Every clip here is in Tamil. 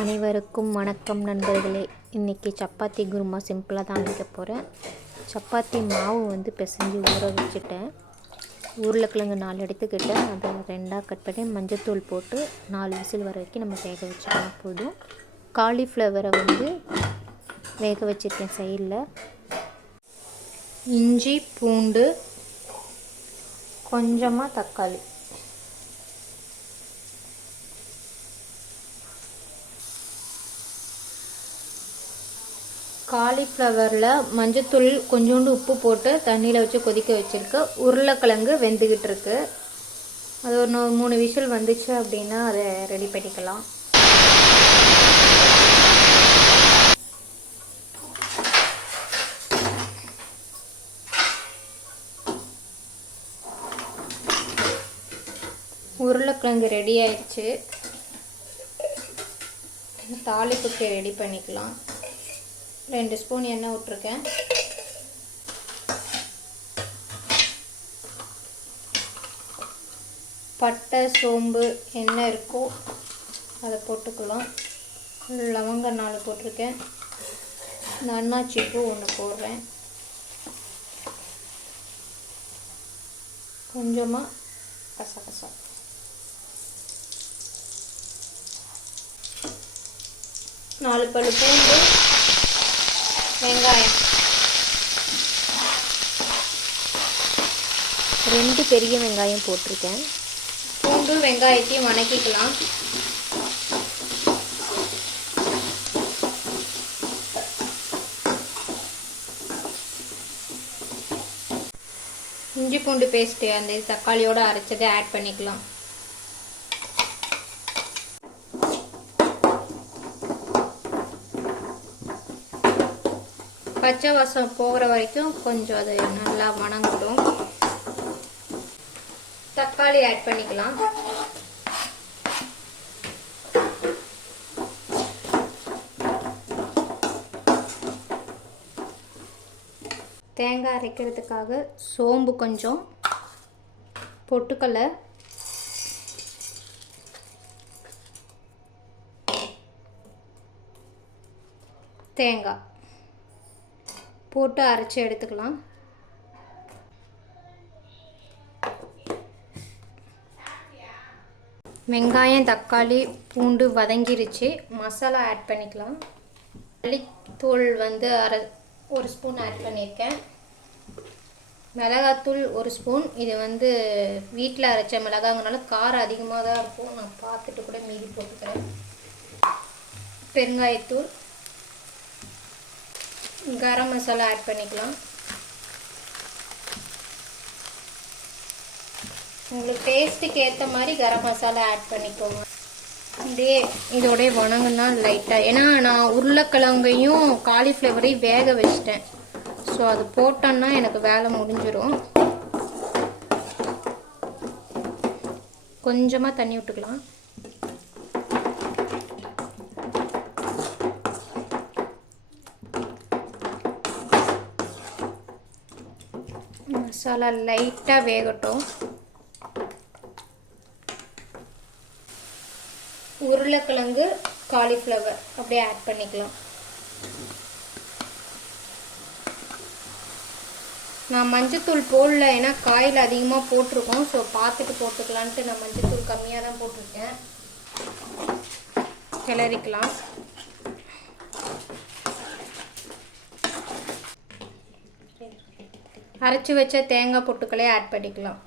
அனைவருக்கும் வணக்கம் நண்பர்களே. இன்றைக்கி சப்பாத்தி குருமா சிம்பிளாக தான் வைக்க போகிறேன். சப்பாத்தி மாவு பிசைஞ்சு ஊற வச்சுட்டேன். உருளைக்கிழங்கு 4 எடுத்துக்கிட்டேன். அதை 2ஆக கட் பண்ணி மஞ்சத்தூள் போட்டு 4 விசில் வர வரைக்கும் நம்ம வேக வச்சுக்கலாம் போதும். காலிஃப்ளவரை வேக வச்சுருக்கேன் சைடில். இஞ்சி பூண்டு கொஞ்சமாக தக்காளி, காலிஃப்ளவரில் மஞ்சத்தூள் கொஞ்சோண்டு உப்பு போட்டு தண்ணியில் வச்சு கொதிக்க வச்சுருக்கு. உருளைக்கிழங்கு வெந்துக்கிட்டு இருக்கு. அது ஒரு 3 விசில் வந்துச்சு அப்படின்னா அதை ரெடி பண்ணிக்கலாம். உருளைக்கிழங்கு ரெடி ஆயிடுச்சு. தாளிப்புக்கு ரெடி பண்ணிக்கலாம். 2 ஸ்பூன் எண்ணெய் விட்டுருக்கேன். பட்டை சோம்பு என்ன இருக்கோ அதை போட்டுக்கலாம். லவங்கம் 4 போட்டிருக்கேன். அன்னாச்சி பூ 1 போடுறேன். கொஞ்சமாக கசகசா, நாலு பல்லு பூண்டு, வெங்காயம், 2 பெரிய வெங்காயம் போட்டிருக்கேன். பூண்டு வெங்காயத்தையும் வணக்கிக்கலாம். இஞ்சி பூண்டு பேஸ்ட்டு அந்த தக்காளியோடு அரைச்சதை ஆட் பண்ணிக்கலாம். பச்சை வாசம் போகிற வரைக்கும் கொஞ்சம் அது நல்லா வணங்கட்டும். தக்காளி ஆட் பண்ணிக்கலாம். தேங்காய் அரைக்கிறதுக்காக சோம்பு கொஞ்சம், பொட்டுக்கடலை, தேங்காய் போட்டு அரைச்சி எடுத்துக்கலாம். வெங்காயம் தக்காளி பூண்டு வதங்கிருச்சு. மசாலா ஆட் பண்ணிக்கலாம். மல்லித்தூள் 1 ஸ்பூன் ஆட் பண்ணியிருக்கேன். மிளகாத்தூள் 1 ஸ்பூன். இது வீட்டில் அரைச்ச மிளகாங்கனால காரம் அதிகமாக தான் இருக்கும். நான் பார்த்துட்டு கூட மீதி போட்டுக்கிறேன். பெருங்காயத்தூள், கரம் மசாலா ஆட் பண்ணிக்கலாம். உங்களுக்கு டேஸ்ட்டுக்கு ஏற்ற மாதிரி கரம் மசாலா ஆட் பண்ணிக்கோங்க. அப்படியே இதோடய வணங்குனா லைட்டாக, ஏன்னா நான் உருளைக்கிழங்கையும் காலிஃப்ளவரையும் வேக வச்சிட்டேன். ஸோ அது போட்டோன்னா எனக்கு வேலை முடிஞ்சிடும். கொஞ்சமாக தண்ணி விட்டுக்கலாம். மசாலா லைட்டாக வேகட்டும். உருளைக்கிழங்கு காலிஃப்ளவர் அப்படியே ஆட் பண்ணிக்கலாம். நான் மஞ்சத்தூள் போடல, ஏன்னா காயில் அதிகமாக போட்டிருக்கோம். ஸோ பார்த்துட்டு போட்டுக்கலான்ட்டு நான் மஞ்சத்தூள் கம்மியாக தான் போட்டிருக்கேன். கிளறிக்கலாம். அரைச்சி வச்ச தேங்காய் பொட்டுக்களே ஆட் பண்ணிக்கலாம்.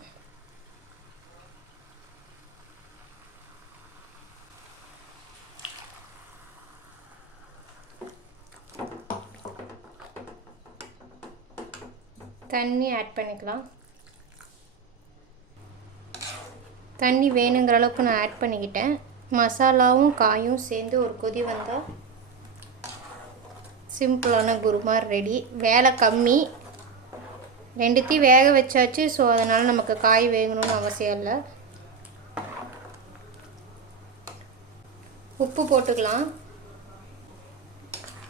தண்ணி ஆட் பண்ணிக்கலாம். தண்ணி வேணுங்கிற அளவுக்கு நான் ஆட் பண்ணிக்கிட்டேன். மசாலாவும் காயும் சேர்ந்து ஒரு கொதி வந்தால் சிம்பிளான குருமா ரெடி. வேலை கம்மி. 2த்தையும் வேக வச்சாச்சு. ஸோ அதனால் நமக்கு காய் வேகணும்னு அவசியம் இல்லை. உப்பு போட்டுக்கலாம்.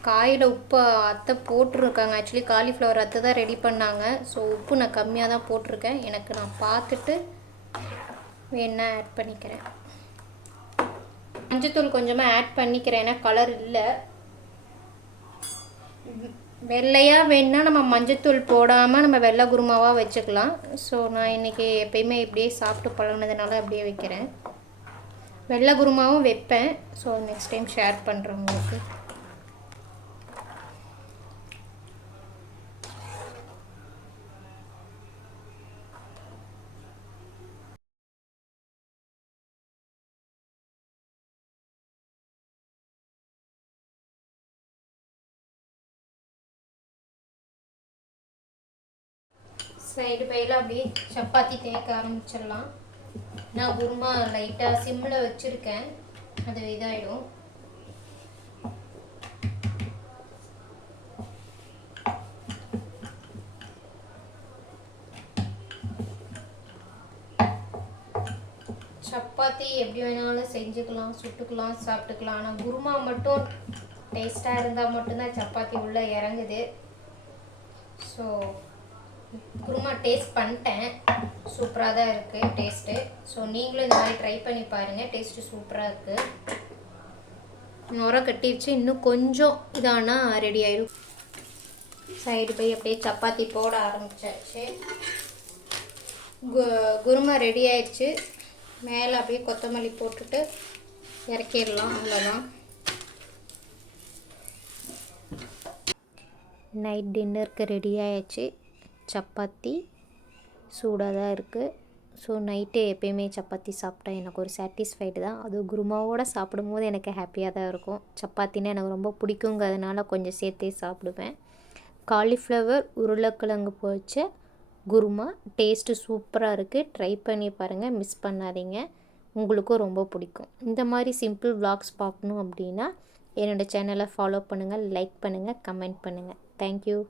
காயில் உப்பு அத்தை போட்டிருக்காங்க. ஆக்சுவலி காலிஃப்ளவர் அத்தை தான் ரெடி பண்ணாங்க. ஸோ உப்பு நான் கம்மியாக தான் போட்டிருக்கேன். நான் பார்த்துட்டு வேணா ஆட் பண்ணிக்கிறேன். மஞ்சத்தூள் கொஞ்சமாக ஆட் பண்ணிக்கிறேன், ஏன்னா கலர் இல்லை. வெள்ளையாக வேணுன்னா நம்ம மஞ்சத்தூள் போடாமல் நம்ம வெள்ளை குருமாவாக வச்சுக்கலாம். ஸோ நான் இன்றைக்கி எப்பயுமே இப்படியே சாப்பிட்டு பழகினதுனால அப்படியே வைக்கிறேன். வெள்ளை குருமாவும் வைப்பேன். ஸோ நெக்ஸ்ட் டைம் ஷேர் பண்ணுறேன் உங்களுக்கு. சைடு பையில் அப்படியே சப்பாத்தி தேய்க்க ஆரம்பிச்சிடலாம். நான் குருமா லைட்டாக சிம்மில் வச்சுருக்கேன், அது இதாகிடும். சப்பாத்தி எப்படி வேணாலும் செஞ்சுக்கலாம், சுட்டுக்கலாம், சாப்பிட்டுக்கலாம். ஆனால் குருமா மட்டும் டேஸ்ட்டாக இருந்தால் மட்டும்தான் சப்பாத்தி உள்ளே இறங்குது. ஸோ குருமா டேஸ்ட் பண்ணிட்டேன், சூப்பராக தான் இருக்குது டேஸ்ட்டு. ஸோ நீங்களும் இந்த மாதிரி ட்ரை பண்ணி பாருங்கள், டேஸ்ட்டு சூப்பராக இருக்குது. நுரை கட்டிடுச்சு, இன்னும் கொஞ்சம் இதானால் ரெடி ஆயிடும். சைடு போய் அப்படியே சப்பாத்தி போட ஆரம்பிச்சாச்சு. குருமா ரெடி ஆயிடுச்சு. மேலே அப்படியே கொத்தமல்லி போட்டுட்டு இறக்கிடலாம், அவ்வளோதான். நைட் டின்னருக்கு ரெடி ஆயிடுச்சு. சப்பாத்தி சூடாக தான் இருக்குது. ஸோ நைட்டு எப்பயுமே சப்பாத்தி சாப்பிட்டா எனக்கு ஒரு சாட்டிஸ்ஃபைடு தான். அது குருமாவோடு சாப்பிடும்போது எனக்கு ஹாப்பியாக தான் இருக்கும். சப்பாத்தின்னா எனக்கு ரொம்ப பிடிக்குங்கிறதுனால கொஞ்சம் சேர்த்தே சாப்பிடுவேன். காலிஃப்ளவர் உருளைக்கிழங்கு பொரிச்ச குருமா டேஸ்ட்டு சூப்பராக இருக்குது. ட்ரை பண்ணி பாருங்கள், மிஸ் பண்ணாதீங்க, உங்களுக்கும் ரொம்ப பிடிக்கும். இந்த மாதிரி சிம்பிள் vlogs பார்க்கணும் அப்படின்னா என்னோடய சேனலை ஃபாலோ பண்ணுங்கள், லைக் பண்ணுங்கள், கமெண்ட் பண்ணுங்கள். தேங்க்யூ.